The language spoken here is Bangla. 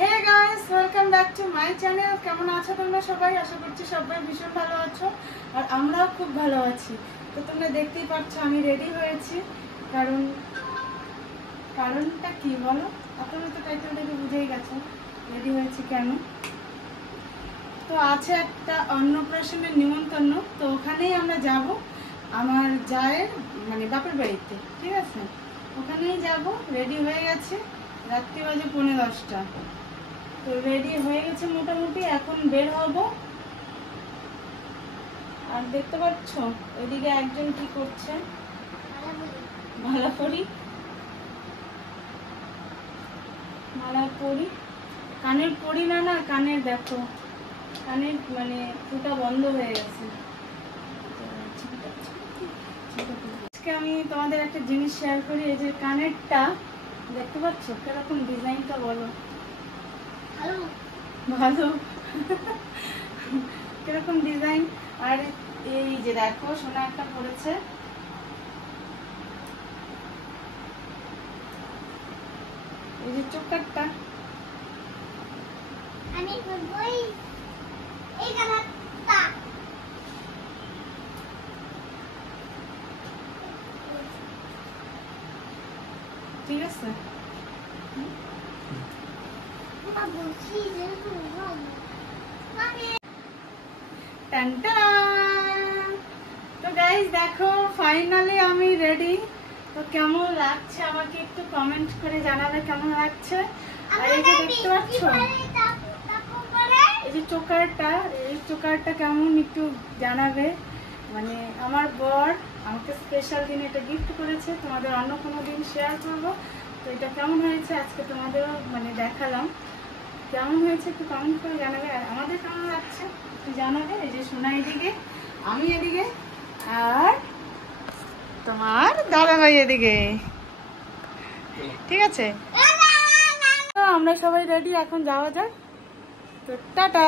Hey guys, welcome back to my channel. কেমন আছো তোমরা সবাই? আশা করছি সবাই ভীষণ ভালো আছো, আর আমরাও খুব ভালো আছি। তো তোমরা দেখতেই পাচ্ছ আমি রেডি হয়েছি। কারণটা কি বলো? আপনারা তো টাইটেল দেখে বুঝেই গেছেন রেডি হয়েছি কেন। তো আছে একটা অন্নপ্রাশনের নিমন্ত্রণ, তো ওখানেই আমরা যাব, আমার জায়ের মানে বাপের বাড়িতে। ঠিক আছে, ওখানেই যাব। রেডি হয়ে গেছে, রাত্রি বাজে 10:45। তো রেডি হয়ে গেছে মোটামুটি, এখন বের হব। আর দেখতে পাচ্ছ ওইদিকে একজন কি করছে, মালা পরি কানের পরি না কানের, দেখো কানের মানে ফুটা বন্ধ হয়ে গেছে। আজকে আমি তোমাদের একটা জিনিস শেয়ার করি। এই যে কানেরটা দেখতে পাচ্ছ কিরকম ডিজাইনটা, বলো ভালো কিরকম ডিজাইন। আর এই যে দেখো সোনা একটা পড়েছে, এই যে চোকারটা, ঠিক আছে। তো গাইস দেখো ফাইনালি আমি রেডি। তো কেমন লাগছে আমাকে একটু কমেন্ট করে জানাবে কেমন লাগছে। আর এই যে দেখতে পাচ্ছ এই যে চোকারটা, এই চোকারটা কেমন একটু জানাবে। মানে আমার বর আমাকে স্পেশাল দিন এটা গিফট করেছে, তোমাদের অন্য কোনো দিন শেয়ার করবো। তো এটা কেমন হয়েছে আজকে তোমাদেরও মানে দেখালাম। কেমন হয়েছে একটু কমেন্ট করে জানাবে, আর আমাদের কেমন লাগছে একটু জানাবে। এই যে সোনা এদিকে, আমি এদিকে, আর তোমার দাদাভাই এদিকে। ঠিক আছে, আমরা সবাই রেডি, এখন যাওয়া যাক। তো টাটা।